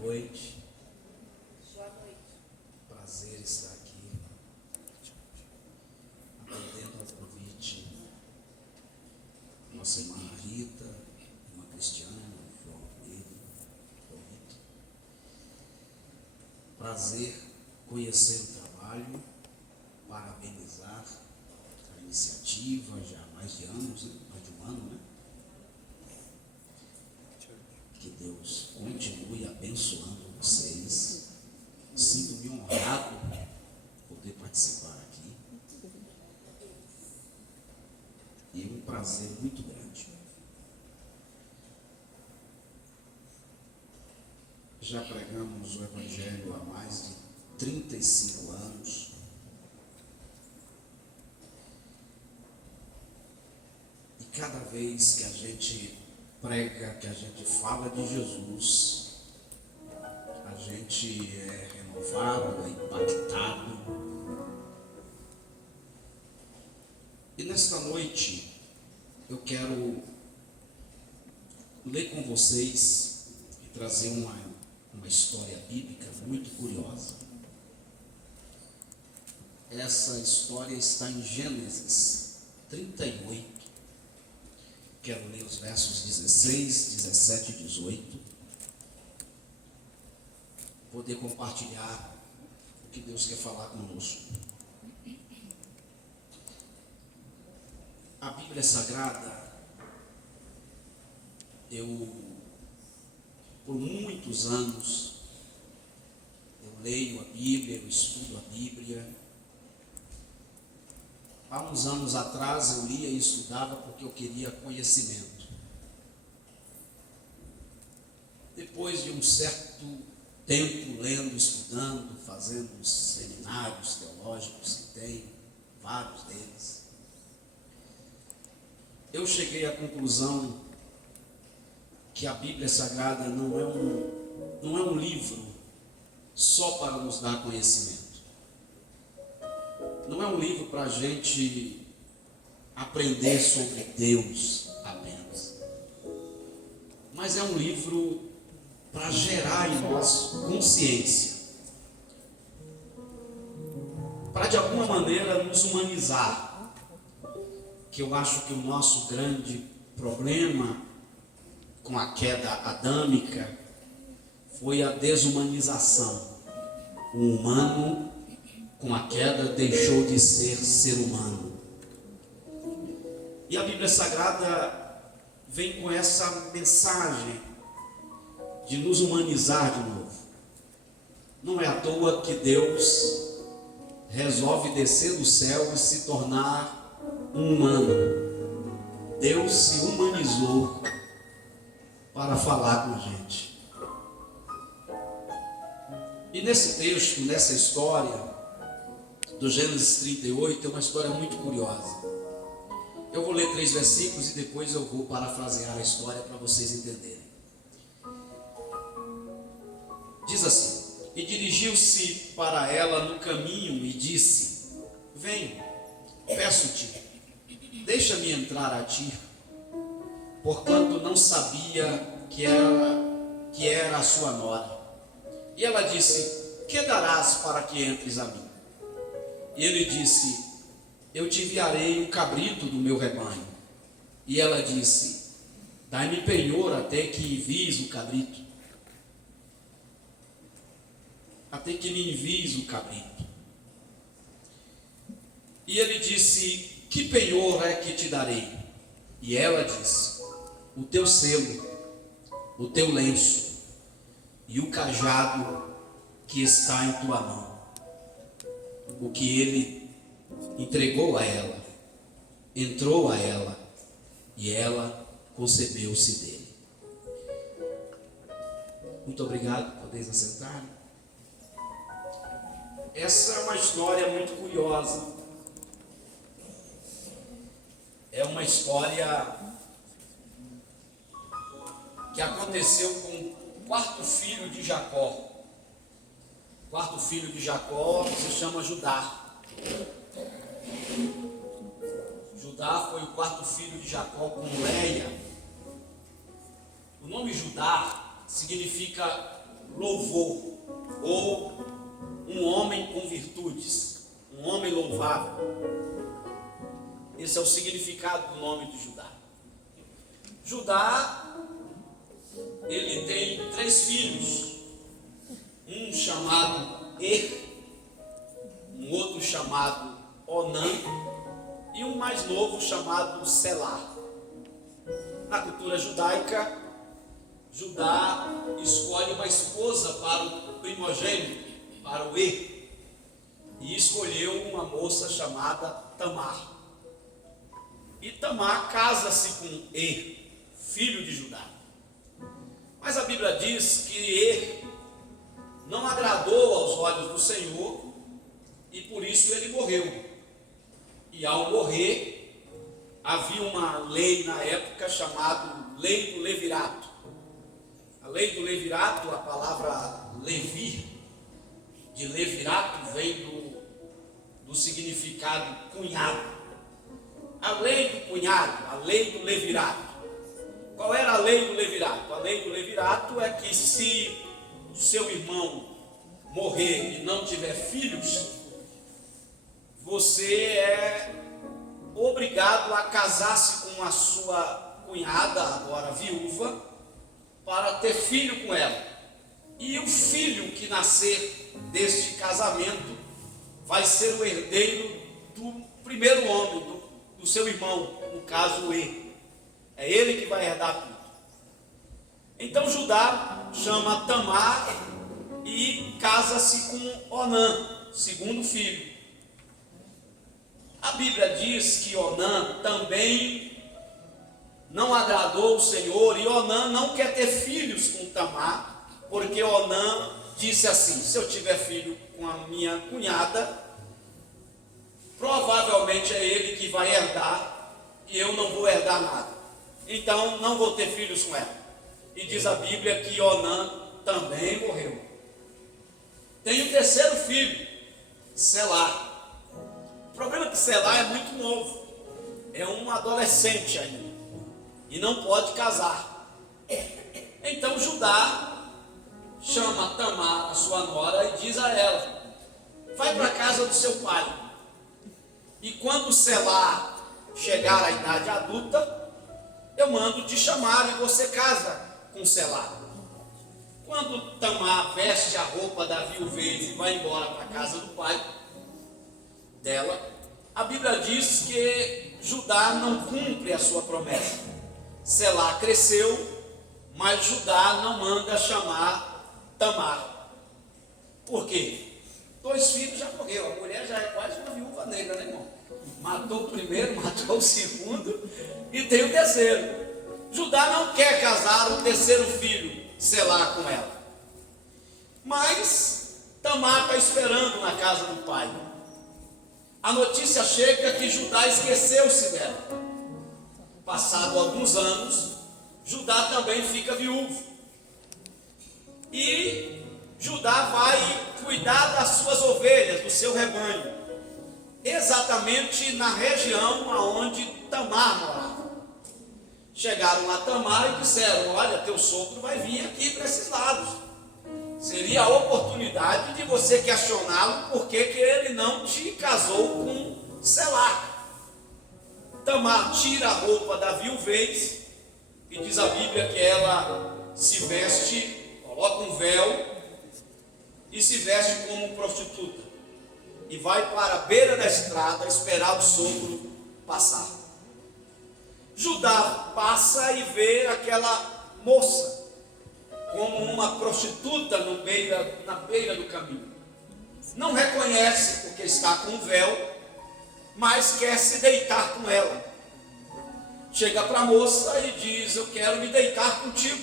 noite. Boa noite. Prazer estar aqui, atendendo ao convite da nossa irmã Rita, irmã Cristiana, João Pedro, convite. Prazer conhecer o trabalho, parabenizar a iniciativa, já há mais de anos, mais de um ano, né? Que Deus continue abençoando vocês. Sinto-me honrado por poder participar aqui. E um prazer muito grande. Já pregamos o Evangelho há mais de 35 anos. E cada vez que a gente prega, que a gente fala de Jesus, a gente é renovado, é impactado. E nesta noite eu quero ler com vocês e trazer uma história bíblica muito curiosa. Essa história está em Gênesis 38. Quero ler os versos 16, 17 e 18. Poder compartilhar o que Deus quer falar conosco. A Bíblia Sagrada, por muitos anos, eu leio a Bíblia, eu estudo a Bíblia. Há uns anos atrás eu lia e estudava porque eu queria conhecimento. Depois de um certo tempo lendo, estudando, fazendo os seminários teológicos que tem, vários deles, eu cheguei à conclusão que a Bíblia Sagrada não é um livro só para nos dar conhecimento. Não é um livro para a gente aprender sobre Deus apenas, mas é um livro para gerar em nós consciência, para de alguma maneira nos humanizar, que eu acho que o nosso grande problema com a queda adâmica foi a desumanização. O humano, com a queda, deixou de ser humano. E a Bíblia Sagrada vem com essa mensagem de nos humanizar de novo. Não é à toa que Deus resolve descer do céu e se tornar um humano. Deus se humanizou para falar com a gente. E nesse texto, nessa história do Gênesis 38, é uma história muito curiosa. Eu vou ler 3 versículos e depois eu vou parafrasear a história para vocês entenderem. Diz assim: e dirigiu-se para ela no caminho e disse: vem, peço-te, deixa-me entrar a ti, porquanto não sabia que era a sua nora. E ela disse: que darás para que entres a mim? E ele disse: eu te enviarei um cabrito do meu rebanho. E ela disse: dai-me penhor até que envies o cabrito. Até que me envies o cabrito. E ele disse: que penhor é que te darei? E ela disse: o teu selo, o teu lenço e o cajado que está em tua mão. O que ele entregou a ela, entrou a ela, e ela concebeu-se dele. Muito obrigado, podeis assentar. Essa é uma história muito curiosa. É uma história que aconteceu com o 4º filho de Jacó. O 4º filho de Jacó se chama Judá. Judá foi o 4º filho de Jacó com Leia. O nome Judá significa louvor, ou um homem com virtudes, um homem louvável. Esse é o significado do nome de Judá. Judá, ele tem 3 filhos, um chamado Er, um outro chamado Onã e um mais novo chamado Selá. Na cultura judaica, Judá escolhe uma esposa para o primogênito, para o Er, e escolheu uma moça chamada Tamar. E Tamar casa-se com Er, filho de Judá. Mas a Bíblia diz que Er não agradou aos olhos do Senhor e por isso ele morreu. E ao morrer, havia uma lei na época chamada Lei do Levirato. A Lei do Levirato, a palavra Levi, de Levirato, vem do significado cunhado. A lei do cunhado, a lei do Levirato. Qual era a lei do Levirato? A lei do Levirato é que se o seu irmão morrer e não tiver filhos, você é obrigado a casar-se com a sua cunhada, agora viúva, para ter filho com ela. E o filho que nascer deste casamento vai ser o herdeiro do primeiro homem, do seu irmão, no caso o Er. É ele que vai herdar tudo. Então Judá chama Tamar e casa-se com Onã, segundo filho. A Bíblia diz que Onã também não agradou o Senhor, e Onã não quer ter filhos com Tamar, porque Onã disse assim: se eu tiver filho com a minha cunhada, provavelmente é ele que vai herdar e eu não vou herdar nada. Então não vou ter filhos com ela. E diz a Bíblia que Onã também morreu. Tem o terceiro filho, Selá. O problema é que Selá é muito novo, é um adolescente ainda, e não pode casar. Então Judá chama Tamar, a sua nora, e diz a ela: vai para a casa do seu pai, e quando Selá chegar à idade adulta, eu mando te chamar e você casa com Selá. Quando Tamar veste a roupa da viuvez e vai embora para a casa do pai dela, a Bíblia diz que Judá não cumpre a sua promessa. Selá cresceu, mas Judá não manda chamar Tamar. Por quê? 2 filhos já morreu, a mulher já é quase uma viúva negra, né, irmão? Matou o primeiro, matou o segundo e tem o terceiro. Judá não quer casar o terceiro filho, Selá, com ela. Mas Tamar está esperando na casa do pai. A notícia chega que Judá esqueceu-se dela. Passado alguns anos, Judá também fica viúvo. E Judá vai cuidar das suas ovelhas, do seu rebanho, exatamente na região onde Tamar morava. Chegaram a Tamar e disseram: olha, teu sogro vai vir aqui para esses lados. Seria a oportunidade de você questioná-lo por que ele não te casou com Selá. Tamar tira a roupa da viuvez e diz a Bíblia que ela se veste, coloca um véu e se veste como prostituta. E vai para a beira da estrada esperar o sogro passar. Judá passa e vê aquela moça como uma prostituta na beira do caminho. Não reconhece porque está com o véu, mas quer se deitar com ela. Chega para a moça e diz: eu quero me deitar contigo.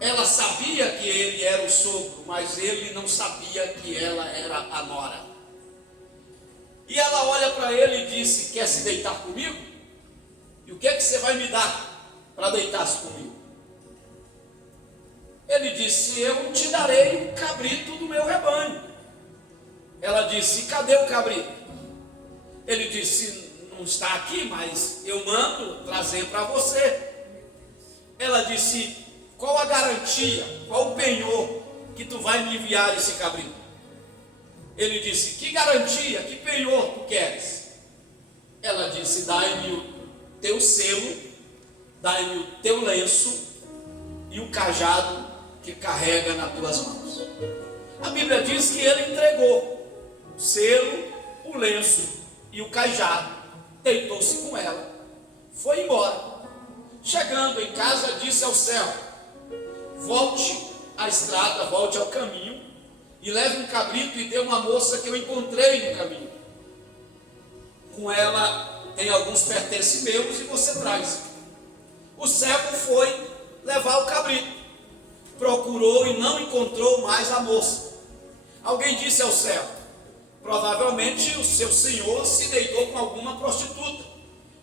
Ela sabia que ele era o sogro, mas ele não sabia que ela era a nora. E ela olha para ele e disse: quer se deitar comigo? E o que é que você vai me dar para deitar-se comigo? Ele disse: eu te darei o cabrito do meu rebanho. Ela disse: cadê o cabrito? Ele disse: não está aqui, mas eu mando trazer para você. Ela disse: qual a garantia, qual o penhor que tu vai me enviar esse cabrito? Ele disse: que garantia, que penhor tu queres? Ela disse: dai-me o teu selo, dai-me o teu lenço e o cajado que carrega nas tuas mãos. A Bíblia diz que ele entregou o selo, o lenço e o cajado, deitou-se com ela, foi embora. Chegando em casa, disse ao servo: volte à estrada, volte ao caminho e leve um cabrito e dê uma moça que eu encontrei no caminho. Com ela tem alguns pertences meus e você traz. O servo foi levar o cabrito, procurou e não encontrou mais a moça. Alguém disse ao servo: provavelmente o seu senhor se deitou com alguma prostituta,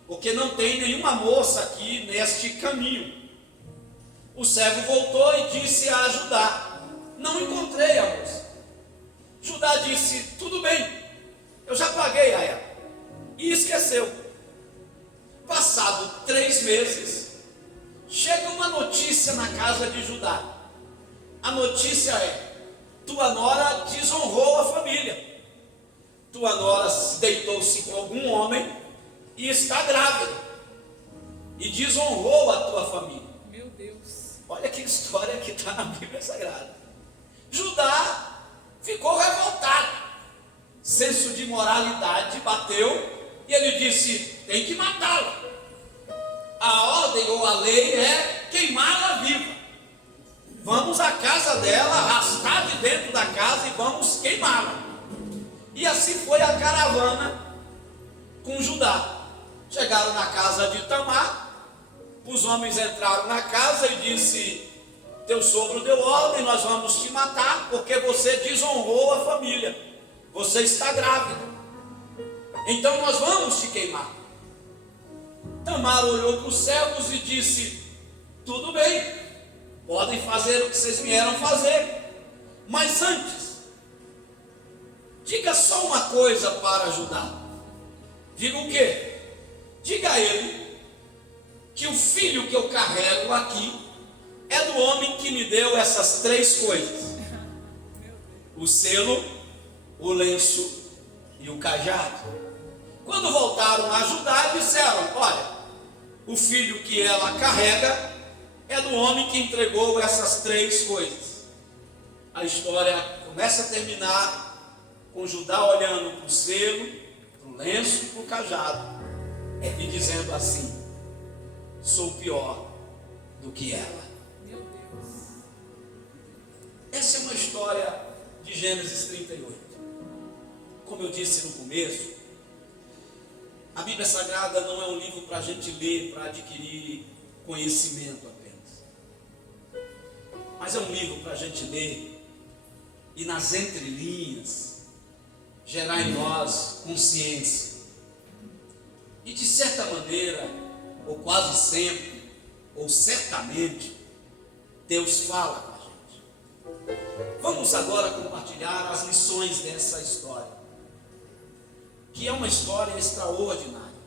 porque não tem nenhuma moça aqui neste caminho. O servo voltou e disse a Judá: não encontrei a moça. Judá disse: tudo bem, eu já paguei a ela. E esqueceu. Passado 3 meses, chega uma notícia na casa de Judá. A notícia é: tua nora desonrou a família. Tua nora deitou-se com algum homem e está grávida, e desonrou a tua família. Meu Deus. Olha que história que está na Bíblia Sagrada. Judá ficou revoltado, senso de moralidade bateu, e ele disse: tem que matá-la. A ordem ou a lei é queimá-la viva. Vamos à casa dela, arrastar de dentro da casa e vamos queimá-la. E assim foi a caravana com Judá. Chegaram na casa de Tamar, os homens entraram na casa e disse: teu sogro deu ordem, nós vamos te matar, porque você desonrou a família, você está grávida, então nós vamos te queimar. Tamar olhou para os servos e disse: tudo bem, podem fazer o que vocês vieram fazer, mas antes, diga só uma coisa para Judá. Diga o quê? Diga a ele que o filho que eu carrego aqui é do homem que me deu essas 3 coisas: o selo, o lenço e o cajado. Quando voltaram a Judá, disseram: olha, o filho que ela carrega é do homem que entregou essas 3 coisas. A história começa a terminar com Judá olhando para o selo, para o lenço e para o cajado, e dizendo assim: sou pior do que ela. Meu Deus. Essa é uma história de Gênesis 38. Como eu disse no começo, a Bíblia Sagrada não é um livro para a gente ler, para adquirir conhecimento apenas, mas é um livro para a gente ler e nas entrelinhas gerar em nós consciência. E de certa maneira, ou quase sempre, ou certamente, Deus fala com a gente. Vamos agora compartilhar as lições dessa história, que é uma história extraordinária.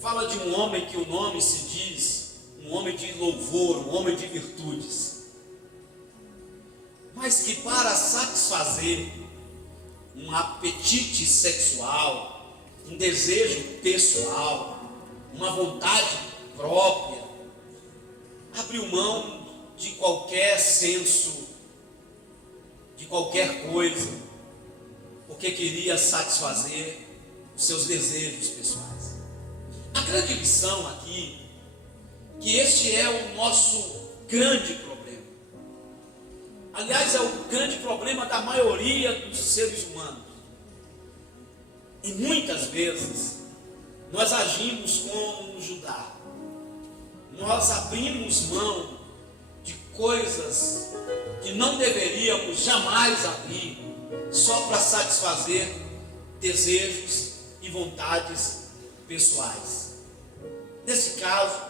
Fala de um homem que o nome se diz um homem de louvor, um homem de virtudes, mas que para satisfazer um apetite sexual, um desejo pessoal, uma vontade própria, abriu mão de qualquer senso, de qualquer coisa, porque queria satisfazer os seus desejos pessoais. A grande lição aqui, que este é o nosso grande problema. Aliás, é o grande problema da maioria dos seres humanos. E muitas vezes nós agimos como Judá. Nós abrimos mão de coisas que não deveríamos jamais abrir, só para satisfazer desejos e vontades pessoais. Nesse caso,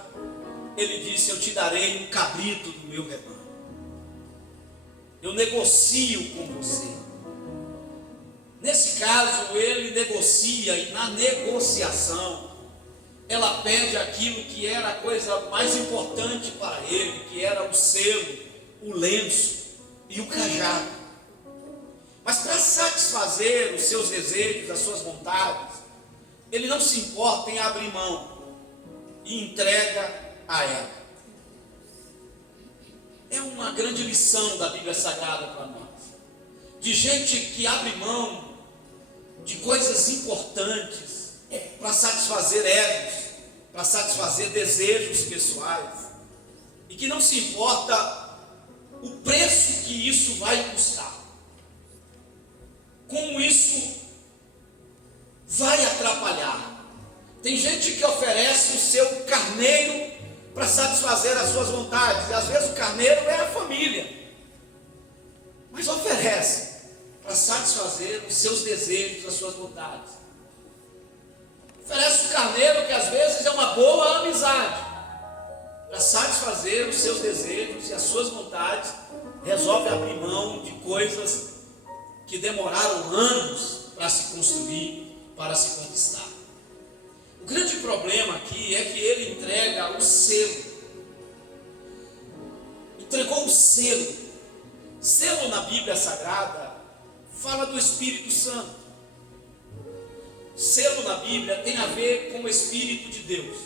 ele disse: eu te darei um cabrito do meu rebanho. Eu negocio com você. Nesse caso, ele negocia, e na negociação ela pede aquilo que era a coisa mais importante para ele, que era o selo, o lenço e o cajado. Mas para satisfazer os seus desejos, as suas vontades, ele não se importa em abrir mão e entrega a ela. É uma grande lição da Bíblia Sagrada para nós, de gente que abre mão de coisas importantes para satisfazer egos, para satisfazer desejos pessoais, e que não se importa o preço que isso vai custar, como isso vai atrapalhar. Tem gente que oferece o seu carneiro para satisfazer as suas vontades, e às vezes o carneiro é a família, mas oferece para satisfazer os seus desejos, as suas vontades. Oferece o carneiro, que às vezes é uma boa amizade, para satisfazer os seus desejos e as suas vontades. Resolve abrir mão de coisas que demoraram anos para se construir, para se conquistar. O grande problema aqui é que ele entrega o selo. Entregou o selo. Selo na Bíblia Sagrada fala do Espírito Santo. Selo na Bíblia tem a ver com o Espírito de Deus.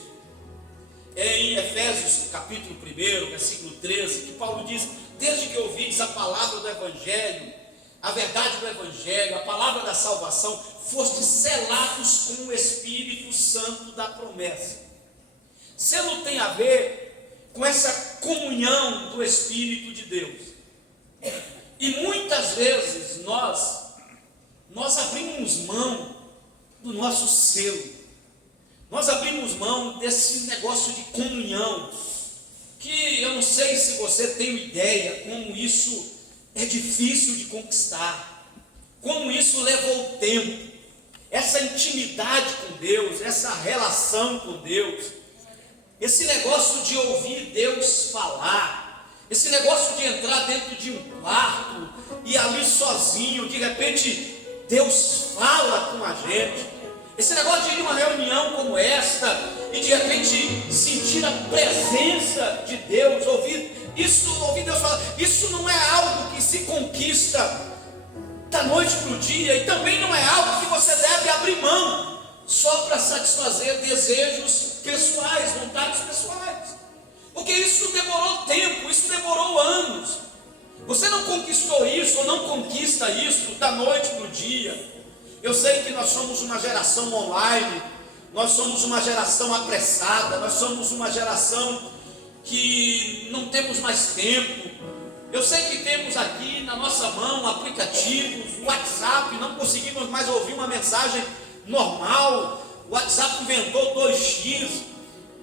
É em Efésios capítulo 1, versículo 13, que Paulo diz: desde que ouvides a palavra do Evangelho, a verdade do Evangelho, a palavra da salvação, fostes selados com o Espírito Santo da promessa. Selo tem a ver com essa comunhão do Espírito de Deus. E muitas vezes nós abrimos mão do nosso selo. Nós abrimos mão desse negócio de comunhão, que eu não sei se você tem ideia como isso é difícil de conquistar, como isso levou tempo. Essa intimidade com Deus, essa relação com Deus, esse negócio de ouvir Deus falar, esse negócio de entrar dentro de um quarto e ali sozinho, de repente Deus fala com a gente. Esse negócio de ir a uma reunião como esta e de repente sentir a presença de Deus, ouvir Deus falar, isso não é algo que se conquista da noite para o dia, e também não é algo que você deve abrir mão só para satisfazer desejos pessoais, vontades pessoais, porque isso demorou tempo, isso demorou anos. Você não conquistou isso ou não conquista isso da noite para o dia. Eu sei que nós somos uma geração online, nós somos uma geração apressada, nós somos uma geração que não temos mais tempo. Eu sei que temos aqui na nossa mão aplicativos, WhatsApp, não conseguimos mais ouvir uma mensagem normal. O WhatsApp inventou 2x,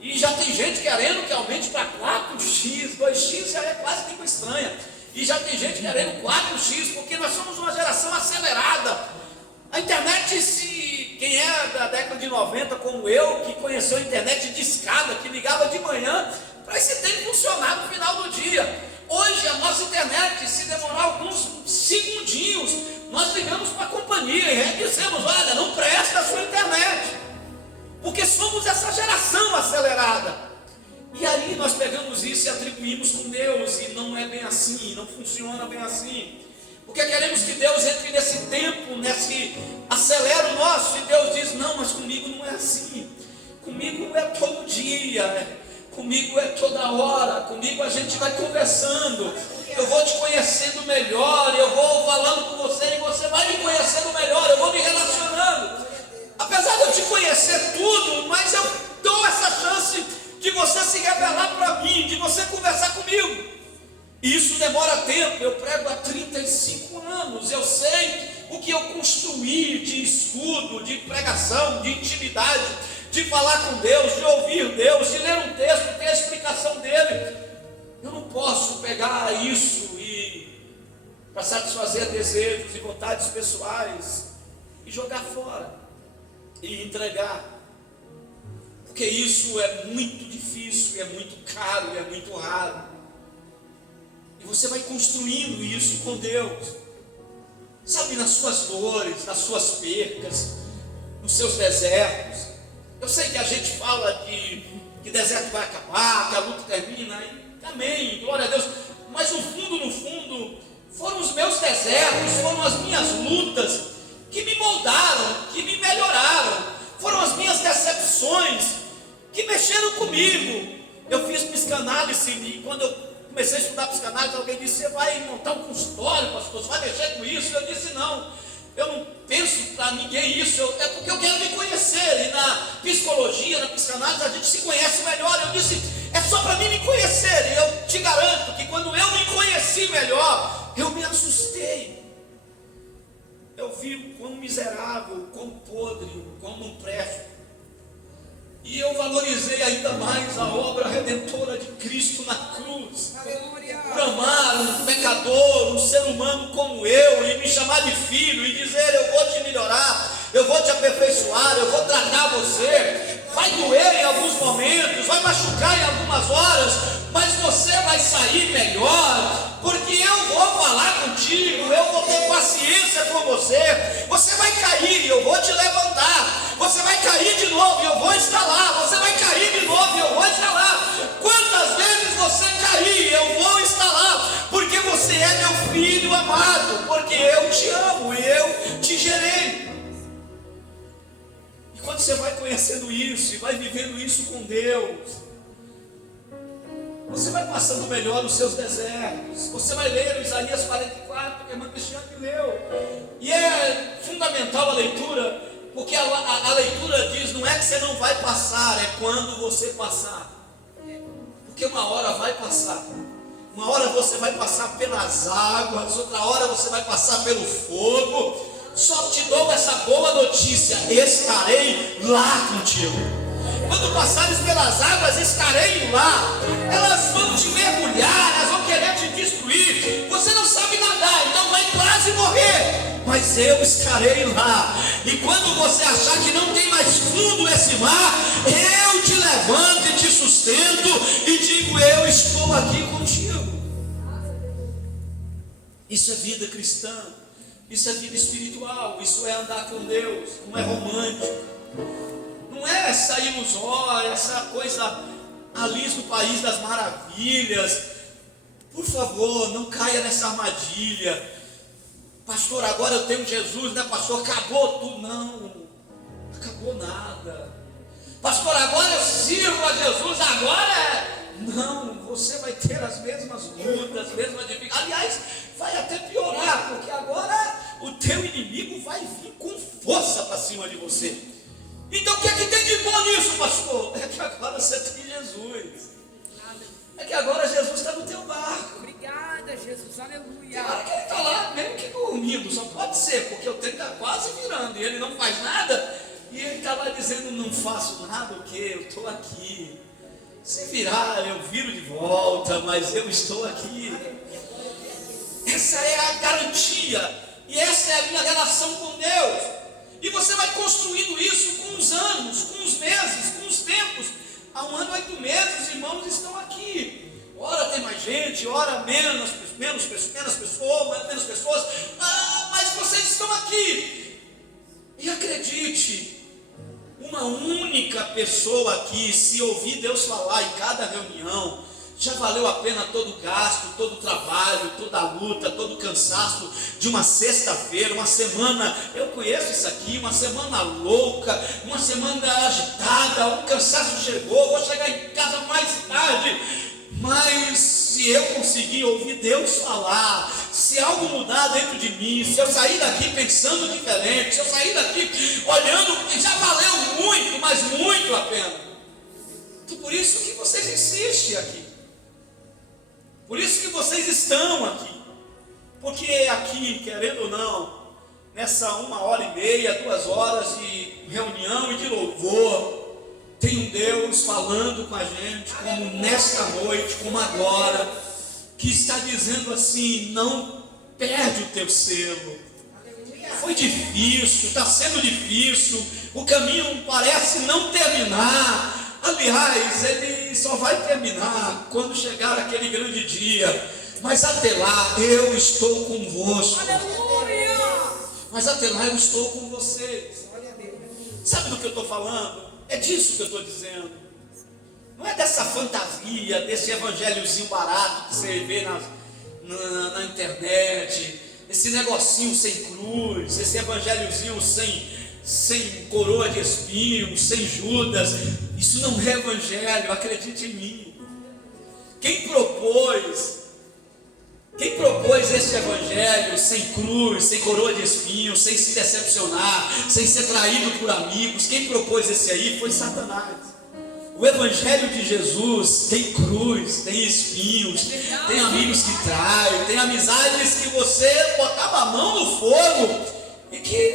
e já tem gente querendo que aumente para 4x, 2x já é quase língua estranha, e já tem gente querendo 4x, porque nós somos uma geração acelerada. A internet, se quem é da década de 90 como eu, que conheceu a internet de escada, que ligava de manhã para esse tempo funcionar no final do dia. Hoje a nossa internet, se demorar alguns segundinhos, nós ligamos para a companhia e dizemos: olha, não presta a sua internet, porque somos essa geração acelerada. E aí nós pegamos isso e atribuímos com Deus, e não é bem assim, não funciona bem assim. Porque queremos que Deus entre nesse tempo, nesse acelera o nosso, e Deus diz: não, mas comigo não é assim, comigo é todo dia, comigo é toda hora, comigo a gente vai conversando, eu vou te conhecendo melhor, eu vou falando com você e você vai me conhecendo melhor, eu vou me relacionando. Apesar de eu te conhecer tudo, mas eu dou essa chance de você se revelar para mim, de você conversar comigo. E isso demora tempo. Eu prego há 35 anos, eu sei o que eu construí de estudo, de pregação, de intimidade, de falar com Deus, de ouvir Deus, de ler um texto, ter a explicação dele. Eu não posso pegar isso e para satisfazer desejos e vontades pessoais e jogar fora e entregar, porque isso é muito difícil, é muito caro, é muito raro. E você vai construindo isso com Deus, sabe, nas suas dores, nas suas percas, nos seus desertos, Eu sei que a gente fala que deserto vai acabar, que a luta termina, e amém, glória a Deus. Mas no fundo, foram os meus desertos, foram as minhas lutas que me moldaram, que me melhoraram. Foram as minhas decepções que mexeram comigo. Eu fiz psicanálise e quando eu comecei a estudar psicanálise, alguém disse: você vai montar um consultório, pastor, você vai mexer com isso? Eu disse: não, eu não penso para ninguém isso, é porque eu quero me conhecer. E na psicologia, na psicanálise, a gente se conhece melhor. Eu disse: é só para mim me conhecer. E eu te garanto que quando eu me conheci melhor, eu me assustei. Eu vi o quão miserável, o quão podre, o quão não presto. E eu valorizei ainda mais a obra redentora de Cristo na cruz. Por amar um pecador, um ser humano como eu, e me chamar de filho, e dizer: eu vou te melhorar, eu vou te aperfeiçoar, eu vou tratar você. Vai doer em alguns momentos, vai machucar em algumas horas, mas você vai sair melhor, porque eu vou falar contigo, eu vou ter paciência com você. Você vai cair e eu vou te levantar. Você vai cair de novo e eu vou estar lá. Você vai cair de novo e eu vou estar lá. Quantas vezes você cair, eu vou estar lá, porque você é meu filho amado, porque eu te amo e eu te gerei. E quando você vai conhecendo isso e vai vivendo isso com Deus, você vai passando melhor os seus desertos. Você vai ler o Isaías 44, que a irmã Cristiane leu. E é fundamental a leitura, porque a leitura diz: não é que você não vai passar, é quando você passar. Porque uma hora vai passar. Uma hora você vai passar pelas águas, outra hora você vai passar pelo fogo. Só te dou essa boa notícia: estarei lá contigo. Quando passares pelas águas, estarei lá. Elas vão te mergulhar, elas vão querer te destruir. Você não sabe nadar, então vai quase morrer, mas eu estarei lá. E quando você achar que não tem mais fundo nesse mar, eu te levanto e te sustento e digo: eu estou aqui contigo. Isso é vida cristã, isso é vida espiritual, isso é andar com Deus, não é romântico. Não é essa ilusória, essa coisa Alice no País das Maravilhas. Por favor, não caia nessa armadilha. Pastor, agora eu tenho Jesus, né, pastor? Acabou tudo. Não, acabou nada. Pastor, agora eu sirvo a Jesus, agora não, você vai ter as mesmas lutas, as mesmas dificuldades. Aliás, vai até piorar, porque agora o teu inimigo vai vir com força para cima de você. Então o que é que tem de bom nisso, pastor? É que agora você tem Jesus. É que agora Jesus está no teu barco. Obrigada, Jesus, aleluia. Tem hora que ele está lá meio que dormindo, só pode ser, porque o tempo está quase virando e ele não faz nada. E ele está lá dizendo: não faço nada, o quê? Eu estou aqui. Se virar, eu viro de volta, mas eu estou aqui. Essa é a garantia, e essa é a minha relação com Deus. E você vai construindo isso com os anos, com os meses, com os tempos. Há 1 ano e 8 meses, os irmãos estão aqui. Ora tem mais gente, ora menos pessoas, mas vocês estão aqui. E acredite, uma única pessoa aqui, se ouvir Deus falar em cada reunião, já valeu a pena todo o gasto, todo o trabalho, toda a luta, todo o cansaço de uma sexta-feira, uma semana. Eu conheço isso aqui, uma semana louca, uma semana agitada, o cansaço chegou, vou chegar em casa mais tarde. Mas se eu conseguir ouvir Deus falar, se algo mudar dentro de mim, se eu sair daqui pensando diferente, se eu sair daqui olhando, já valeu muito, mas muito a pena. Então, por isso que vocês insistem aqui. Por isso que vocês estão aqui. Porque aqui, querendo ou não, nessa 1h30, 2 horas de reunião e de louvor, tem um Deus falando com a gente, como nesta noite, como agora, que está dizendo assim: não perde o teu selo. Foi difícil, está sendo difícil, o caminho parece não terminar. Aliás, ele só vai terminar quando chegar aquele grande dia. Mas até lá eu estou convosco. Aleluia! Mas até lá eu estou com vocês. Sabe do que eu estou falando? É disso que eu estou dizendo. Não é dessa fantasia, desse evangelhozinho barato que você vê na internet, esse negocinho sem cruz, esse evangelhozinho sem coroa de espinhos, sem Judas. Isso não é evangelho, acredite em mim. Quem propôs esse evangelho sem cruz, sem coroa de espinhos, sem se decepcionar, sem ser traído por amigos, quem propôs esse aí foi Satanás. O evangelho de Jesus tem cruz, tem espinhos, tem amigos que traem, tem amizades que você botava a mão no fogo e que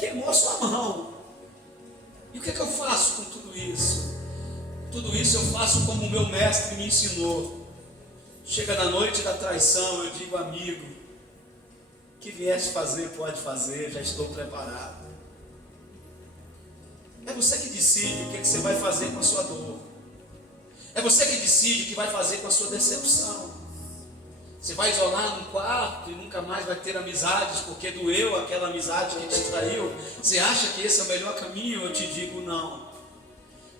queimou a sua mão. E o que eu faço com tudo isso? Tudo isso eu faço como o meu mestre me ensinou. Chega na noite da traição, eu digo: amigo, o que viesse fazer, pode fazer, já estou preparado. É você que decide o que você vai fazer com a sua dor. É você que decide o que vai fazer com a sua decepção. Você vai isolar num quarto e nunca mais vai ter amizades porque doeu aquela amizade que te traiu. Você acha que esse é o melhor caminho? Eu te digo: não.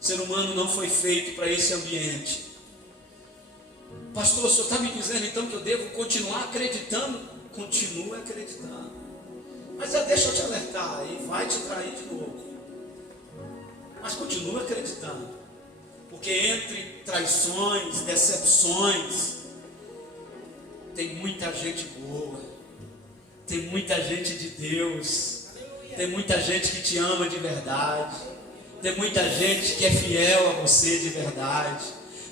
O ser humano não foi feito para esse ambiente. Pastor, o senhor está me dizendo então que eu devo continuar acreditando? Continue acreditando. Mas deixa eu te alertar, e vai te trair de novo. Mas continue acreditando. Porque entre traições, decepções, tem muita gente boa. Tem muita gente de Deus. Tem muita gente que te ama de verdade. Tem muita gente que é fiel a você de verdade.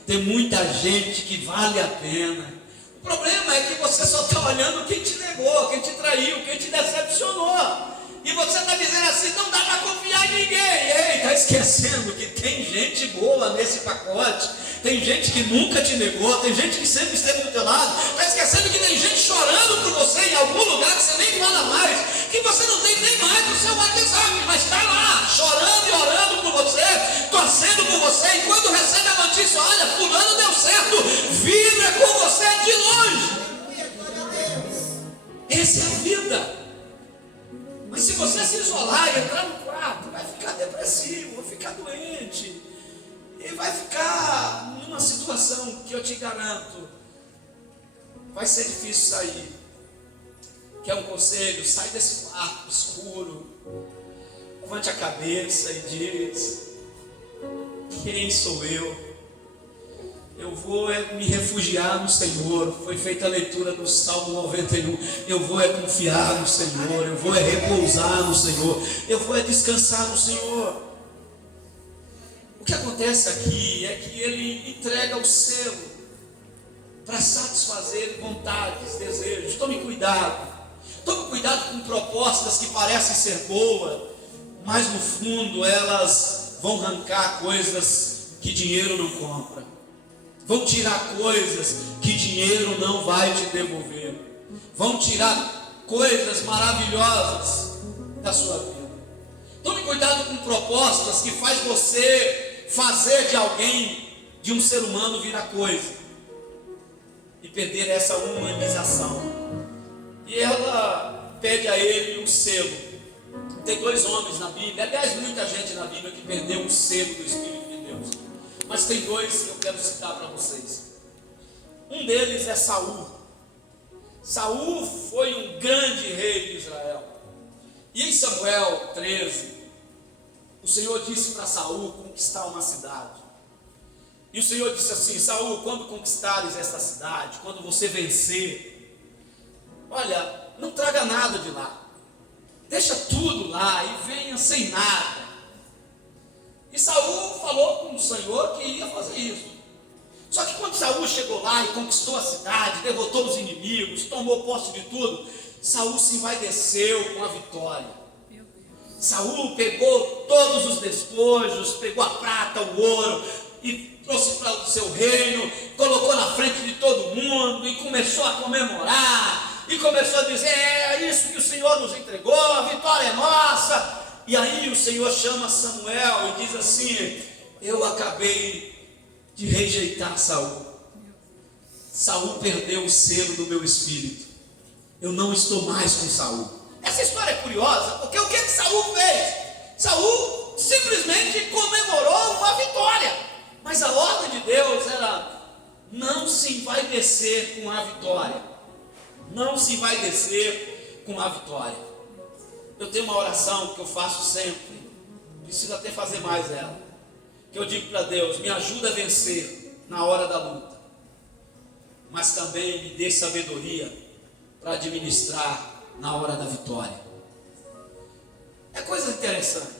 Tem muita gente que vale a pena. O problema é que você só está olhando quem te negou, quem te traiu, quem te decepcionou. E você está dizendo assim: não dá para confiar em ninguém. Ei, está esquecendo que tem gente boa nesse pacote. Tem gente que nunca te negou. Tem gente que sempre esteve do teu lado. Está esquecendo que tem gente chorando por você em algum lugar que você nem fala mais, que você não tem nem mais no seu WhatsApp, mas está lá, chorando e orando por você, torcendo por você. E quando recebe a notícia: olha, fulano deu certo, vibra com você de longe. Essa é a vida. Mas se você se isolar e entrar no quarto, vai ficar depressivo, vai ficar doente, e vai ficar numa situação que eu te garanto, vai ser difícil sair. Quer um conselho? Sai desse quarto escuro, levante a cabeça e diz: quem sou eu? Eu vou me refugiar no Senhor. Foi feita a leitura do Salmo 91. Eu vou confiar no Senhor. Eu vou repousar no Senhor. Eu vou descansar no Senhor. O que acontece aqui é que ele entrega o selo para satisfazer vontades, desejos. Tome cuidado. Tome cuidado com propostas que parecem ser boas, mas no fundo elas vão arrancar coisas que dinheiro não compra. Vão tirar coisas que dinheiro não vai te devolver. Vão tirar coisas maravilhosas da sua vida. Tome cuidado com propostas que faz você fazer de alguém, de um ser humano, virar coisa. E perder essa humanização. E ela pede a ele um selo. Tem 2 homens na Bíblia, aliás, muita gente na Bíblia que perdeu o selo do Espírito de Deus. Mas tem 2 que eu quero citar para vocês. Um deles é Saul. Saul foi um grande rei de Israel. E em Samuel 13, o Senhor disse para Saul conquistar uma cidade. E o Senhor disse assim: Saul, quando conquistares esta cidade, quando você vencer, olha, não traga nada de lá. Deixa tudo lá e venha sem nada. E Saul falou com o Senhor que ia fazer isso. Só que quando Saul chegou lá e conquistou a cidade, derrotou os inimigos, tomou posse de tudo, Saul se envaideceu com a vitória. Saul pegou todos os despojos, pegou a prata, o ouro e trouxe para o seu reino, colocou na frente de todo mundo e começou a comemorar. E começou a dizer: é isso que o Senhor nos entregou, a vitória é nossa. E aí o Senhor chama Samuel e diz assim: eu acabei de rejeitar Saul. Saul perdeu o selo do meu espírito. Eu não estou mais com Saul. Essa história é curiosa, porque o que Saul fez? Saul simplesmente comemorou uma vitória. Mas a ordem de Deus era: não se envaidecer com a vitória. Não se envaidecer com a vitória. Eu tenho uma oração que eu faço sempre, preciso até fazer mais ela, que eu digo para Deus: me ajuda a vencer na hora da luta, mas também me dê sabedoria para administrar na hora da vitória. É coisa interessante,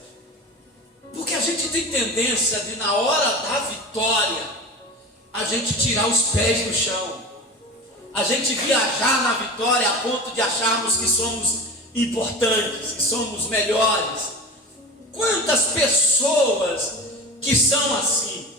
porque a gente tem tendência de, na hora da vitória, a gente tirar os pés do chão, a gente viajar na vitória a ponto de acharmos que somos importantes, que somos melhores. Quantas pessoas que são assim,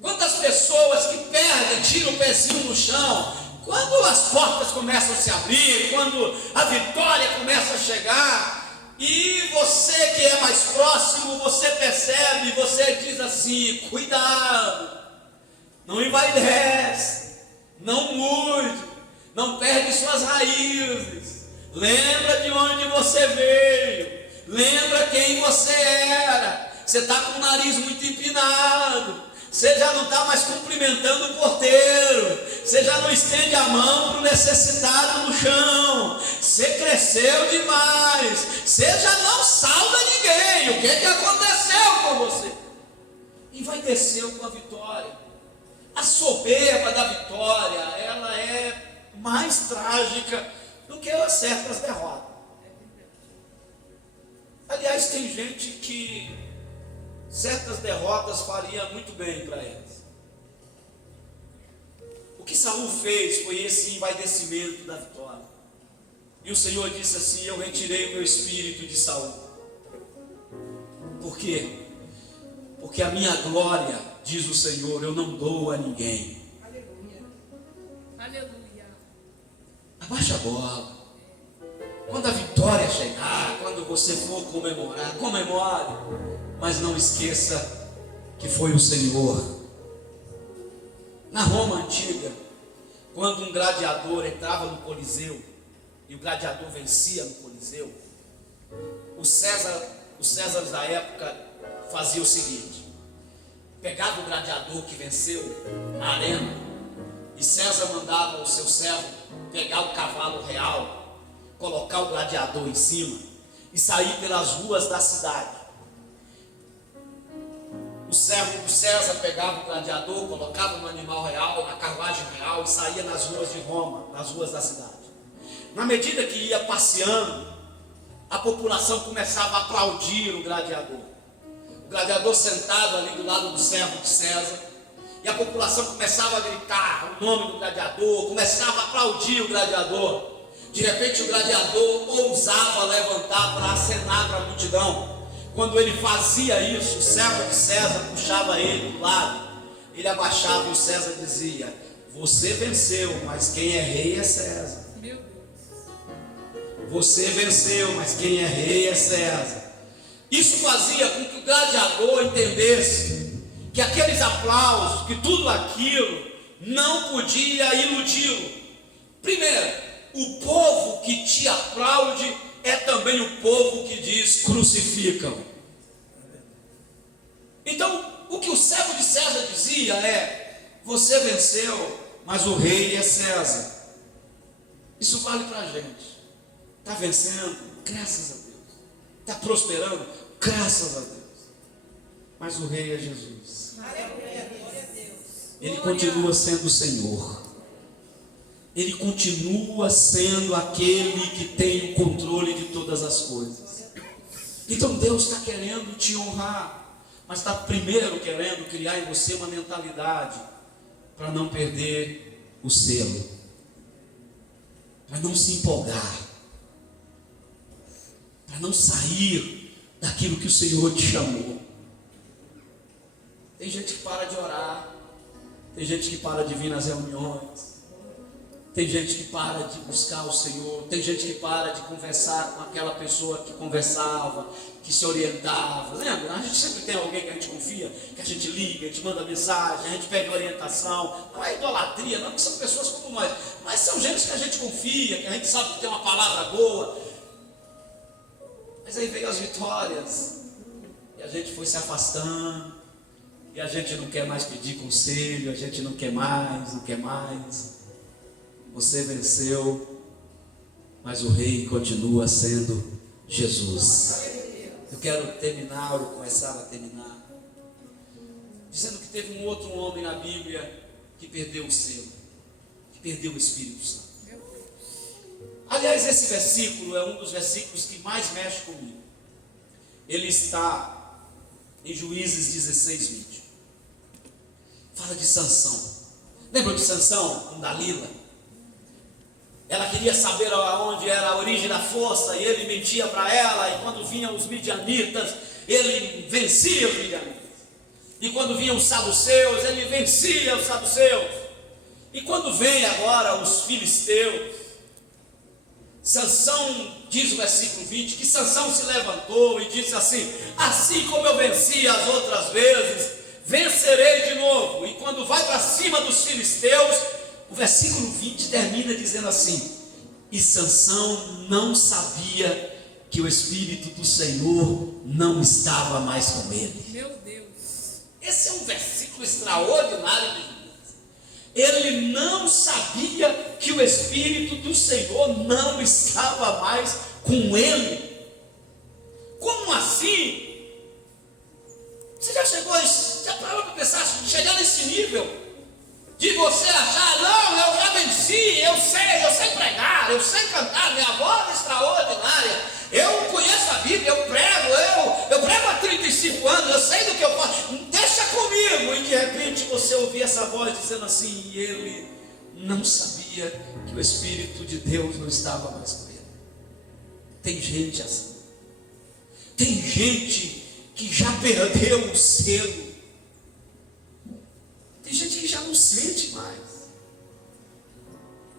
quantas pessoas que perdem, tiram o pezinho no chão, quando as portas começam a se abrir, quando a vitória começa a chegar, e você que é mais próximo, você percebe, você diz assim: cuidado, não envaidece, não mude, não perde suas raízes, lembra de onde você veio, lembra quem você era. Você está com o nariz muito empinado, você já não está mais cumprimentando o porteiro, você já não estende a mão para o necessitado no chão, você cresceu demais, você já não salva ninguém. O que aconteceu com você? Envaideceu com a vitória. A soberba da vitória, ela é mais trágica do que as certas derrotas. Aliás, tem gente que certas derrotas faria muito bem para elas. O que Saul fez foi esse envaidecimento da vitória. E o Senhor disse assim: eu retirei o meu espírito de Saul. Por quê? Porque a minha glória, diz o Senhor, eu não dou a ninguém. Aleluia. Aleluia. Abaixa a bola. Quando a vitória chegar, quando você for comemorar, comemore, mas não esqueça que foi o Senhor. Na Roma antiga, quando um gladiador entrava no Coliseu e o gladiador vencia no Coliseu, os Césares da época faziam o seguinte: pegava o gladiador que venceu na arena, e César mandava o seu servo pegar o cavalo real, colocar o gladiador em cima e sair pelas ruas da cidade. O servo do César pegava o gladiador, colocava no animal real, na carruagem real, e saía nas ruas de Roma, nas ruas da cidade. Na medida que ia passeando, a população começava a aplaudir o gladiador. O gladiador sentado ali do lado do servo de César, e a população começava a gritar o nome do gladiador, começava a aplaudir o gladiador. De repente o gladiador ousava levantar para acenar para a multidão. Quando ele fazia isso, o servo de César puxava ele do lado, ele abaixava e o César dizia: você venceu, mas quem é rei é César. Meu Deus. Você venceu, mas quem é rei é César. Isso fazia com que o gladiador entendesse que aqueles aplausos, que tudo aquilo não podia iludi-lo. Primeiro, o povo que te aplaude é também o povo que diz: crucificam. Então, o que o servo de César dizia é: você venceu, mas o rei é César. Isso vale para a gente. Está vencendo? Graças a Deus. Está prosperando? Graças a Deus. Mas o rei é Jesus. Ele continua sendo o Senhor. Ele continua sendo aquele que tem o controle de todas as coisas. Então Deus está querendo te honrar, mas está primeiro querendo criar em você uma mentalidade para não perder o selo, para não se empolgar, para não sair daquilo que o Senhor te chamou. Tem gente que para de orar, tem gente que para de vir nas reuniões, tem gente que para de buscar o Senhor, tem gente que para de conversar com aquela pessoa que conversava, que se orientava. Lembra? A gente sempre tem alguém que a gente confia, que a gente liga, a gente manda mensagem, a gente pede orientação. Não é idolatria, não, que são pessoas como nós, mas são gente que a gente confia, que a gente sabe que tem uma palavra boa. Mas aí veio as vitórias, E a gente foi se afastando, e a gente não quer mais pedir conselho, a gente não quer mais. Você venceu, mas o rei continua sendo Jesus. Eu quero terminar, ou começar a terminar, dizendo que teve um outro homem na Bíblia que perdeu o selo, que perdeu o Espírito Santo. Aliás, esse versículo é um dos versículos que mais mexe comigo. Ele está em Juízes 16, 20. Fala de Sansão. Lembra de Sansão com Dalila? Ela queria saber aonde era a origem da força, e ele mentia para ela, e quando vinham os midianitas, ele vencia os midianitas. E quando vinham os saduceus, ele vencia os saduceus. E quando vem agora os filisteus, Sansão, diz o versículo 20, que Sansão se levantou e disse assim: assim como eu venci as outras vezes, vencerei de novo. E quando vai para cima dos filisteus, o versículo 20 termina dizendo assim: e Sansão não sabia que o Espírito do Senhor não estava mais com ele. Meu Deus. Esse é um versículo extraordinário de Juízes. Ele não sabia que o Espírito do Senhor não estava mais com ele. Como assim? Você já parou para pensar, chegar nesse nível de você achar: não, eu já venci, eu sei pregar, eu sei cantar, minha voz é extraordinária, eu conheço a Bíblia, eu prego há 35 anos, eu sei do que eu faço, deixa comigo. E de repente você ouvir essa voz dizendo assim: e ele não sabia que o Espírito de Deus não estava mais com ele. Tem gente assim, tem gente que já perdeu o selo, tem gente que já não sente mais.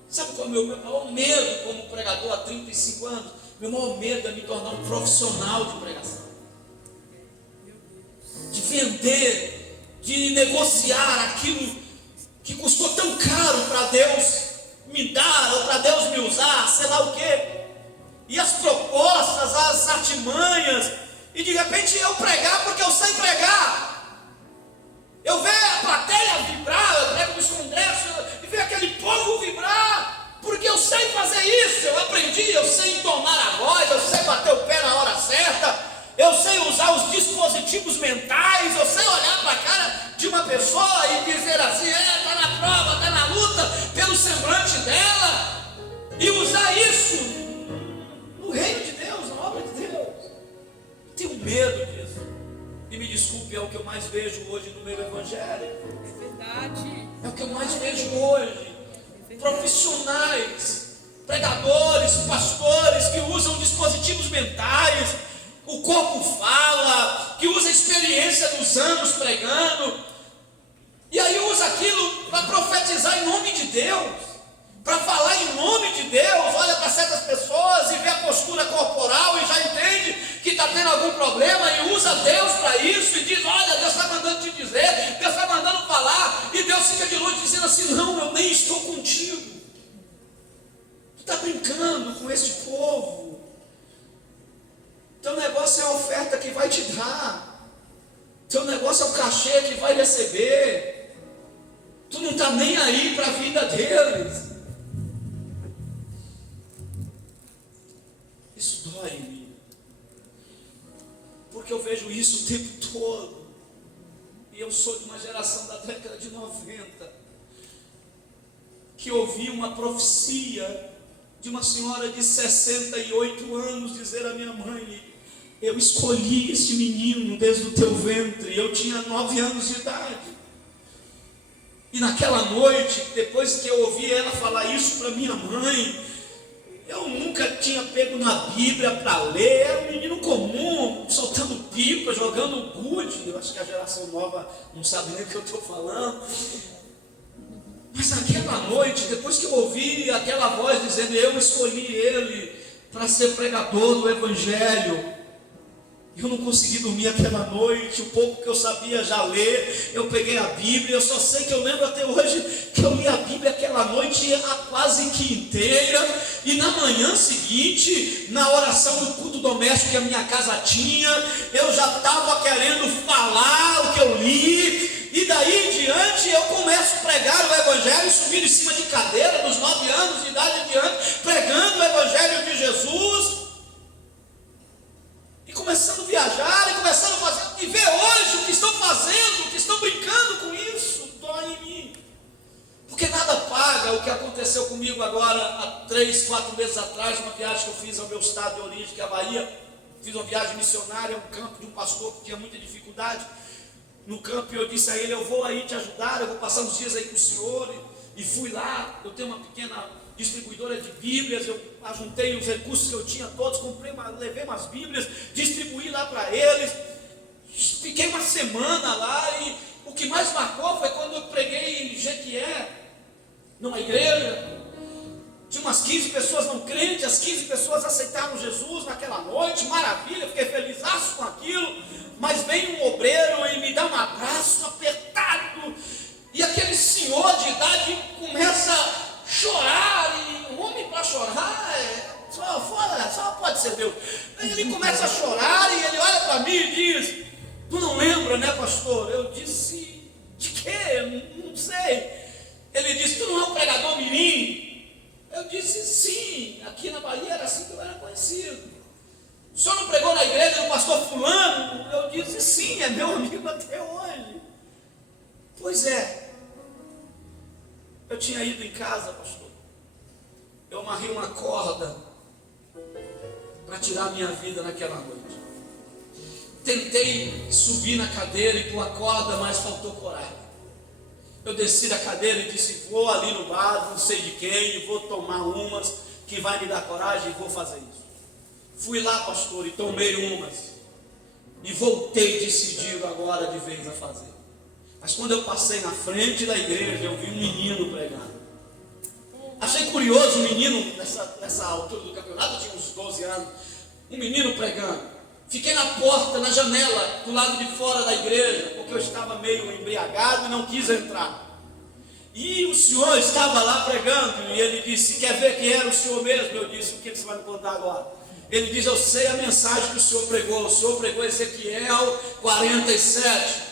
Sabe qual é o meu maior medo como pregador há 35 anos? Meu maior medo é me tornar um profissional de pregação, de vender, de negociar aquilo que custou tão caro para Deus me dar, ou para Deus me usar, sei lá o quê. E as propostas, as artimanhas, e de repente eu pregar porque eu sei pregar. Eu vejo a plateia vibrar, eu prego nos congressos e vejo aquele povo vibrar, porque eu sei fazer isso, eu aprendi, eu sei entonar a voz, eu sei bater o pé na hora certa, eu sei usar os dispositivos mentais, eu sei olhar para a cara de uma pessoa e dizer assim: está na prova, está na luta, pelo semblante dela, e usar isso no reino de Deus, na obra de Deus. Eu tenho medo disso. E me desculpe, é o que eu mais vejo hoje no meu evangelho. É verdade. É o que eu mais vejo hoje. Profissionais, pregadores, pastores que usam dispositivos mentais, o corpo fala, que usa a experiência dos anos pregando, e aí usa aquilo para profetizar em nome de Deus, para falar em nome de Deus. Olha para certas pessoas e vê a postura corporal e já entende que está tendo algum problema e usa Deus para isso e diz: olha, Deus está mandando te dizer, Deus está mandando falar, e Deus fica de longe dizendo assim: não, eu nem estou contigo, tu está brincando com este povo, teu negócio é a oferta que vai te dar, teu negócio é o cachê que vai receber, tu não está nem aí para a vida deles. Isso dói em mim, porque eu vejo isso o tempo todo, e eu sou de uma geração da década de 90, que ouvi uma profecia de uma senhora de 68 anos dizer à minha mãe: eu escolhi este menino desde o teu ventre, eu tinha 9 anos de idade. E naquela noite, depois que eu ouvi ela falar isso para minha mãe, eu nunca tinha pego na Bíblia para ler, era um menino comum, soltando pipa, jogando gude. Eu acho que a geração nova não sabe nem o que eu estou falando. Mas naquela noite, depois que eu ouvi aquela voz dizendo: eu escolhi ele para ser pregador do Evangelho, Eu não consegui dormir aquela noite, o pouco que eu sabia já ler, eu peguei a Bíblia, eu só sei que eu lembro até hoje que eu li a Bíblia aquela noite a quase que inteira, e na manhã seguinte, na oração do culto doméstico que a minha casa tinha, eu já estava querendo falar o que eu li, e daí em diante eu começo a pregar o Evangelho, subindo em cima de cadeira, dos 9 anos de idade em diante, pregando o Evangelho de Jesus, e começando a viajar, e começando a fazer, e ver hoje o que estão fazendo, o que estão brincando com isso, dói em mim. Porque nada paga o que aconteceu comigo agora, há 3, 4 meses atrás, uma viagem que eu fiz ao meu estado de origem, que é a Bahia. Fiz uma viagem missionária, um campo de um pastor que tinha muita dificuldade no campo, e eu disse a ele: eu vou aí te ajudar, eu vou passar uns dias aí com o senhor. E fui lá, eu tenho uma pequena distribuidora de Bíblias, eu ajuntei os recursos que eu tinha todos, levei umas Bíblias, distribuí lá para eles, fiquei uma semana lá, e o que mais marcou foi quando eu preguei em Jequié, numa igreja, tinha umas 15 pessoas não crentes, as 15 pessoas aceitaram Jesus naquela noite, maravilha, fiquei felizaço com aquilo, mas vem um obreiro e me dá um abraço apertado, e aquele senhor de idade começa a chorar, e um homem para chorar, só pode ser Deus. Ele começa a chorar e ele olha para mim e diz: tu não lembra, né, pastor? Eu disse: de quê? Não sei. Ele disse: tu não é um pregador mirim? Eu disse: sim, aqui na Bahia era assim que eu era conhecido. O senhor não pregou na igreja do pastor fulano? Eu disse: sim, é meu amigo até hoje. Pois é, eu tinha ido em casa, pastor, eu amarrei uma corda para tirar a minha vida naquela noite. Tentei subir na cadeira e pôr a corda, mas faltou coragem. Eu desci da cadeira e disse: vou ali no bar, não sei de quem, vou tomar umas que vai me dar coragem e vou fazer isso. Fui lá, pastor, e tomei umas, e voltei decidido agora de vez a fazer. Mas quando eu passei na frente da igreja, eu vi um menino pregando. Achei curioso o menino, nessa altura do campeonato, eu tinha uns 12 anos, um menino pregando. Fiquei na porta, na janela, do lado de fora da igreja, porque eu estava meio embriagado e não quis entrar. E o senhor estava lá pregando, e ele disse: quer ver que era o senhor mesmo? Eu disse: o que você vai me contar agora? Ele diz: eu sei a mensagem que o senhor pregou Ezequiel 47.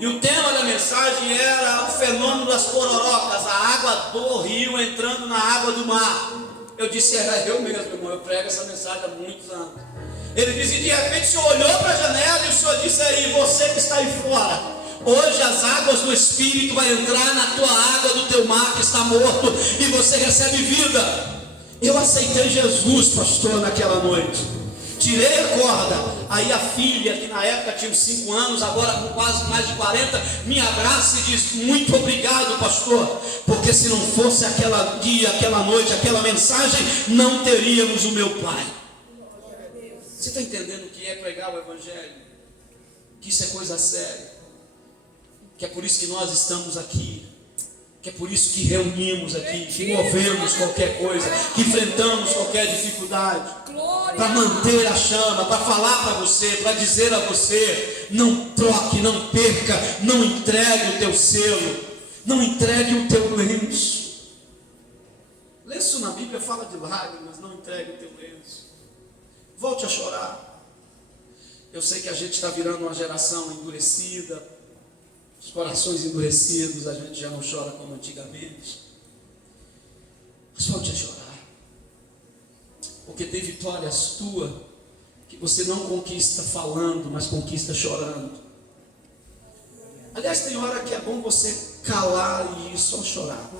E o tema da mensagem era o fenômeno das pororocas, a água do rio entrando na água do mar. Eu disse: era eu mesmo, irmão, eu prego essa mensagem há muitos anos. Ele disse: e de repente o senhor olhou para a janela e o senhor disse aí: você que está aí fora, hoje as águas do Espírito vão entrar na tua água do teu mar que está morto, e você recebe vida. Eu aceitei Jesus, pastor, naquela noite. Tirei a corda, aí a filha, que na época tinha 5 anos, agora com quase mais de 40, me abraça e diz: muito obrigado, pastor, porque se não fosse aquele dia, aquela noite, aquela mensagem, não teríamos o meu pai. Você está entendendo o que é pregar o Evangelho? Que isso é coisa séria, que é por isso que nós estamos aqui, que é por isso que reunimos aqui, que movemos qualquer coisa, que enfrentamos qualquer dificuldade, para manter a chama, para falar para você, para dizer a você: não troque, não perca, não entregue o teu selo, não entregue o teu lenço. Lenço na Bíblia fala de lágrimas, não entregue o teu lenço. Volte a chorar. Eu sei que a gente está virando uma geração endurecida, os corações endurecidos, a gente já não chora como antigamente. Mas volte a chorar. Porque tem vitórias tuas que você não conquista falando, mas conquista chorando. Aliás, tem hora que é bom você calar e só chorar.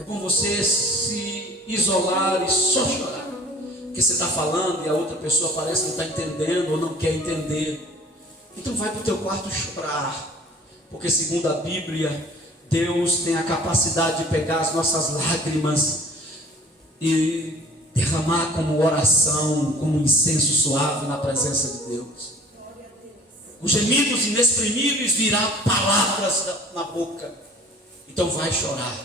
É bom você se isolar e só chorar. Porque você está falando e a outra pessoa parece que não está entendendo ou não quer entender. Então vai para o teu quarto chorar. Porque segundo a Bíblia, Deus tem a capacidade de pegar as nossas lágrimas e derramar como oração, como incenso suave na presença de Deus. Os gemidos inexprimíveis virá palavras na boca. Então vai chorar,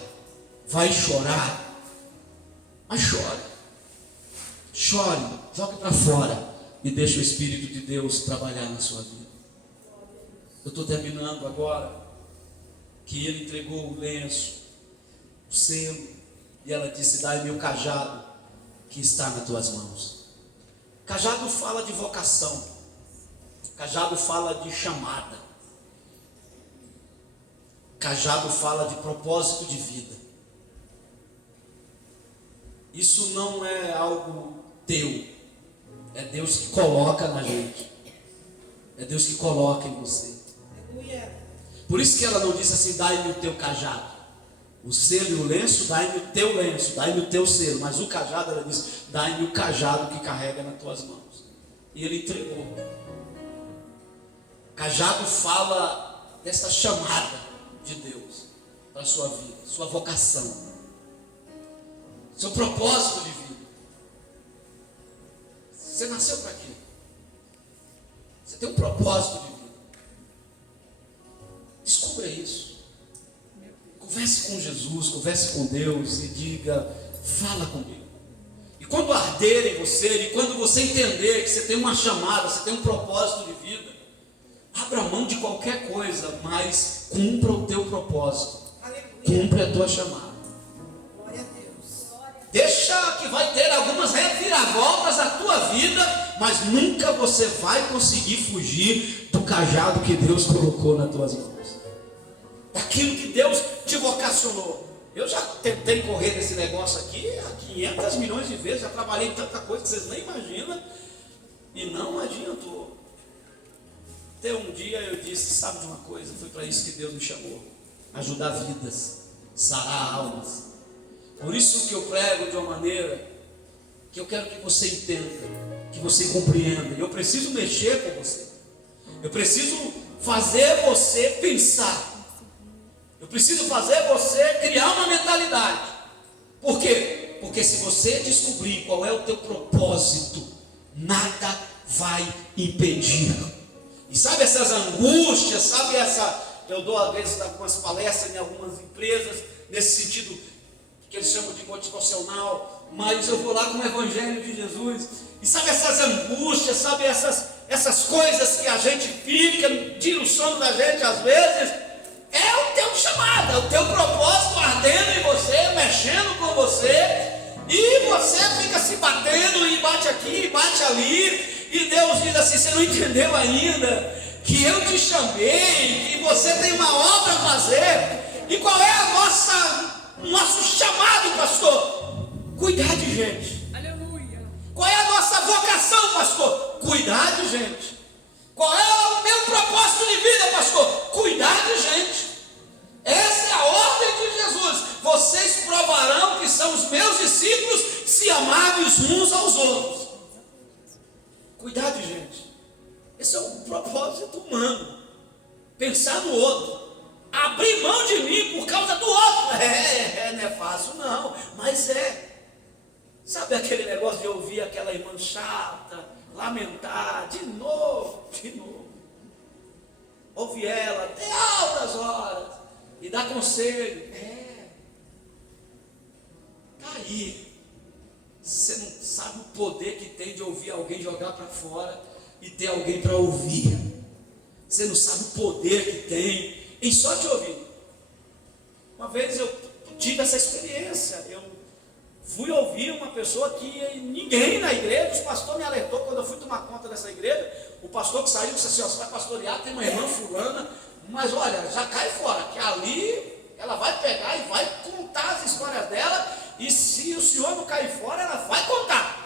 mas chore, jogue para fora, e deixa o Espírito de Deus trabalhar na sua vida. Eu estou terminando agora, que ele entregou o lenço, o selo, e ela disse: dai-me o cajado que está nas tuas mãos. Cajado fala de vocação, cajado fala de chamada, cajado fala de propósito de vida. Isso não é algo teu, é Deus que coloca na gente, é Deus que coloca em você. Por isso que ela não disse assim: dai-me o teu cajado, o selo e o lenço, dai-me o teu lenço, dai-me o teu selo. Mas o cajado, ela disse: dai-me o cajado que carrega nas tuas mãos. E ele entregou. Cajado fala dessa chamada de Deus para a sua vida, sua vocação, seu propósito de vida. Você nasceu para quê? Você tem um propósito de vida. Descubra isso. Converse com Jesus, converse com Deus e diga: fala comigo. E quando arder em você, e quando você entender que você tem uma chamada, você tem um propósito de vida, abra mão de qualquer coisa, mas cumpra o teu propósito. Cumpra a tua chamada. Glória a Deus. Deixa que vai ter algumas reviravoltas na tua vida, mas nunca você vai conseguir fugir do cajado que Deus colocou nas tuas mãos, daquilo que Deus te vocacionou. Eu já tentei correr nesse negócio aqui há 500 milhões de vezes, já trabalhei em tanta coisa que vocês nem imaginam, e não adiantou. Até um dia eu disse: sabe de uma coisa, foi para isso que Deus me chamou, ajudar vidas, sarar almas. Por isso que eu prego de uma maneira que eu quero que você entenda, que você compreenda. Eu preciso mexer com você, eu preciso fazer você pensar, eu preciso fazer você criar uma mentalidade. Por quê? Porque se você descobrir qual é o teu propósito, nada vai impedir. E sabe essas angústias, sabe eu dou às vezes algumas palestras em algumas empresas, nesse sentido que eles chamam de motivacional, mas eu vou lá com o Evangelho de Jesus, e sabe essas angústias, sabe essas coisas que a gente fica, tira o sono da gente às vezes, é o teu chamado, é o teu propósito ardendo em você, mexendo com você, e você fica se batendo, e bate aqui, e bate ali, e Deus diz assim: você não entendeu ainda que eu te chamei, que você tem uma obra a fazer. E qual é nosso chamado, pastor? Cuidar de gente. Aleluia. Qual é a nossa vocação, pastor? Cuidar de gente. Qual é o meu propósito de vida, pastor? Cuidar de gente. Essa é a ordem de Jesus: vocês provarão que são os meus discípulos se amarem uns aos outros. Cuidar de gente. Esse é o propósito humano. Pensar no outro, abrir mão de mim por causa do outro. Não é fácil não, mas é. Sabe aquele negócio de ouvir aquela irmã chata lamentar de novo, ouve ela até altas horas e dá conselho. Tá aí. Você não sabe o poder que tem de ouvir alguém jogar para fora e ter alguém para ouvir. Você não sabe o poder que tem em só te ouvir. Uma vez eu tive essa experiência. Eu fui ouvir uma pessoa que ninguém na igreja, o pastor me alertou quando eu fui tomar conta dessa igreja. O pastor que saiu disse assim: você vai pastorear, tem uma irmã fulana, mas olha, já cai fora, que ali ela vai pegar e vai contar as histórias dela, e se o senhor não cair fora, ela vai contar.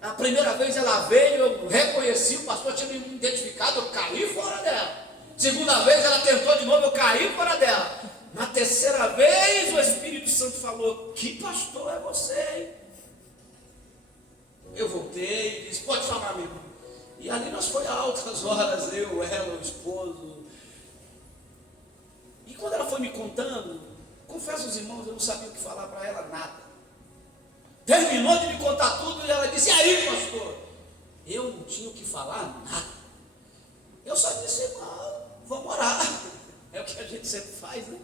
A primeira vez ela veio, eu reconheci, o pastor tinha me identificado, eu caí fora dela. Segunda vez ela tentou de novo, eu caí fora dela. Na terceira vez o Espírito Santo falou: que pastor é você, hein? Eu voltei e disse: pode falar, amigo. E ali nós foi a altas horas, eu, ela, o esposo. E quando ela foi me contando, confesso aos irmãos, eu não sabia o que falar para ela, nada. Terminou de me contar tudo e ela disse: e aí, pastor? Eu não tinha o que falar, nada. Eu só disse: vamos orar. É o que a gente sempre faz, né?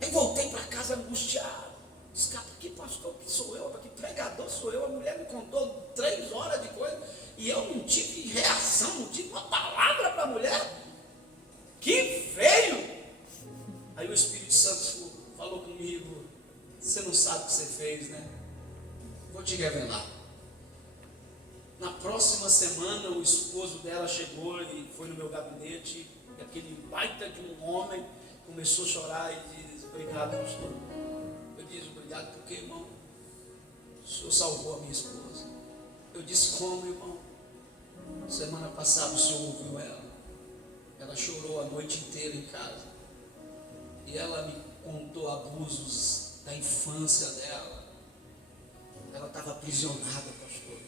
Aí voltei para casa angustiado. Disse: que pastor que sou eu, que pregador sou eu. A mulher me contou 3 horas de coisa. E eu não tive reação, não tive uma palavra para a mulher. Que feio! Aí o Espírito Santo falou comigo: você não sabe o que você fez, né? Vou te revelar. Na próxima semana o esposo dela chegou e foi no meu gabinete, e aquele baita de um homem começou a chorar e disse: obrigado, pastor. Eu disse: obrigado porque, irmão, o senhor salvou a minha esposa. Eu disse: como, irmão? Semana passada o senhor ouviu ela. Ela chorou a noite inteira em casa. E ela me contou abusos da infância dela. Ela estava aprisionada, pastor.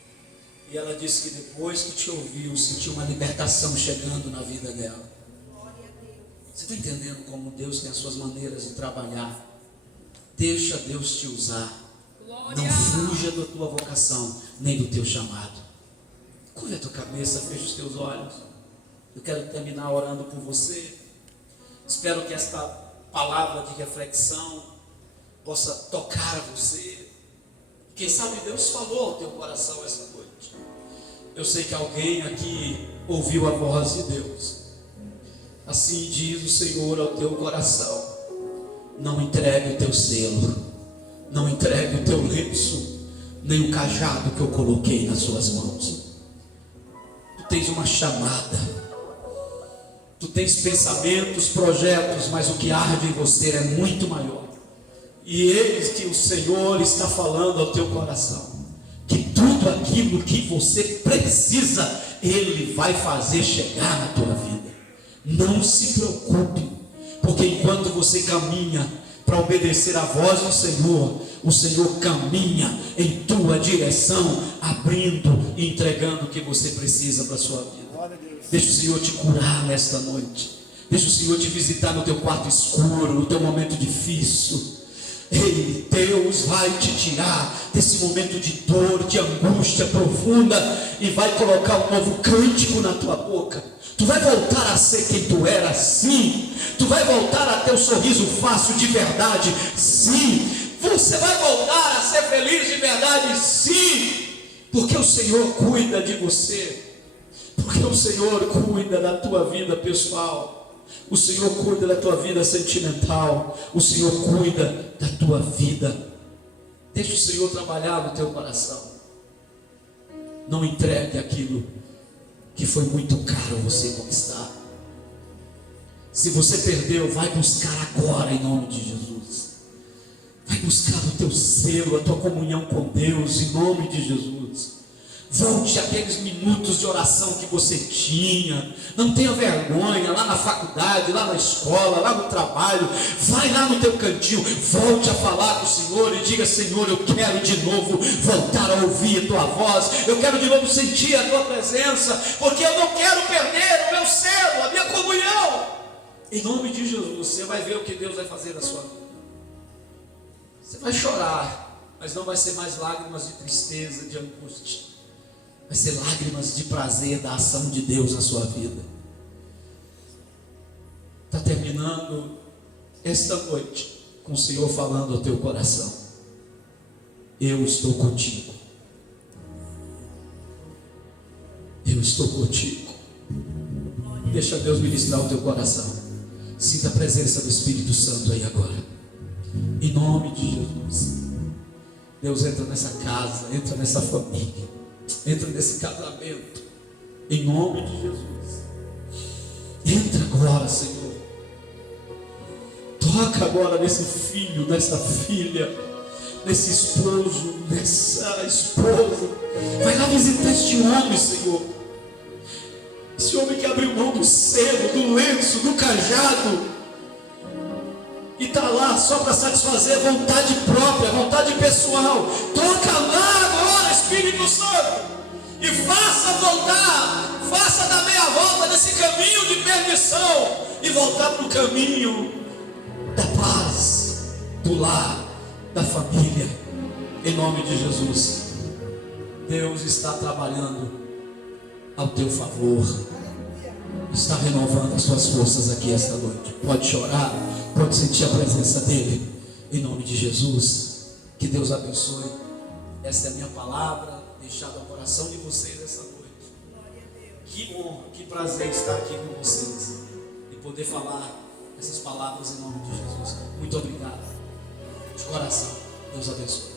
E ela disse que depois que te ouviu, sentiu uma libertação chegando na vida dela. Você está entendendo como Deus tem as suas maneiras de trabalhar? Deixa Deus te usar. Não fuja da tua vocação, nem do teu chamado. Curva a tua cabeça, fecha os teus olhos. Eu quero terminar orando por você. Espero que esta palavra de reflexão possa tocar você. Quem sabe Deus falou ao teu coração essa noite. Eu sei que alguém aqui ouviu a voz de Deus. Assim diz o Senhor ao teu coração: não entregue o teu selo, não entregue o teu lenço, nem o cajado que eu coloquei nas suas mãos. Tu tens uma chamada, tu tens pensamentos, projetos, mas o que arde em você é muito maior. E eis que o Senhor está falando ao teu coração, que tudo aquilo que você precisa, Ele vai fazer chegar na tua vida. Não se preocupe, porque enquanto você caminha para obedecer a voz do Senhor, o Senhor caminha em tua direção, abrindo e entregando o que você precisa para a sua vida. Deixa o Senhor te curar nesta noite. Deixa o Senhor te visitar no teu quarto escuro, no teu momento difícil. Ei, Deus vai te tirar desse momento de dor, de angústia profunda, e vai colocar um novo cântico na tua boca. Tu vai voltar a ser quem tu era, sim. Tu vai voltar a ter o sorriso fácil de verdade, sim. Você vai voltar a ser feliz de verdade, sim. Porque o Senhor cuida de você. Porque o Senhor cuida da tua vida pessoal. O Senhor cuida da tua vida sentimental. O Senhor cuida da tua vida. Deixa o Senhor trabalhar no teu coração. Não entregue aquilo que foi muito caro você conquistar. Se você perdeu, vai buscar agora em nome de Jesus. Vai buscar o teu selo, a tua comunhão com Deus em nome de Jesus. Volte àqueles minutos de oração que você tinha. Não tenha vergonha, lá na faculdade, lá na escola, lá no trabalho. Vai lá no teu cantinho, volte a falar com o Senhor e diga: Senhor, eu quero de novo voltar a ouvir a tua voz. Eu quero de novo sentir a tua presença, porque eu não quero perder o meu selo, a minha comunhão. Em nome de Jesus, você vai ver o que Deus vai fazer na sua vida. Você vai chorar, mas não vai ser mais lágrimas de tristeza, de angústia. Vai ser lágrimas de prazer da ação de Deus na sua vida. Está terminando esta noite com o Senhor falando ao teu coração: eu estou contigo. Eu estou contigo. Deixa Deus ministrar o teu coração. Sinta a presença do Espírito Santo aí agora. Em nome de Jesus. Deus entra nessa casa, entra nessa família, entra nesse casamento, em nome de Jesus. Entra agora, Senhor. Toca agora nesse filho, nessa filha, nesse esposo, nessa esposa. Vai lá visitar este homem, Senhor. Esse homem que abriu mão do selo, do lenço, do cajado, e está lá só para satisfazer a vontade própria, a vontade pessoal. Toca lá agora, Espírito Santo, e faça voltar, faça dar meia volta nesse caminho de perdição e voltar para o caminho da paz, do lar, da família, em nome de Jesus. Deus está trabalhando ao teu favor, está renovando as suas forças aqui esta noite. Pode chorar, pode sentir a presença dele, em nome de Jesus. Que Deus abençoe. Esta é a minha palavra, deixada ao coração de vocês essa noite. Que honra, que prazer estar aqui com vocês e poder falar essas palavras em nome de Jesus. Muito obrigado. De coração. Deus abençoe.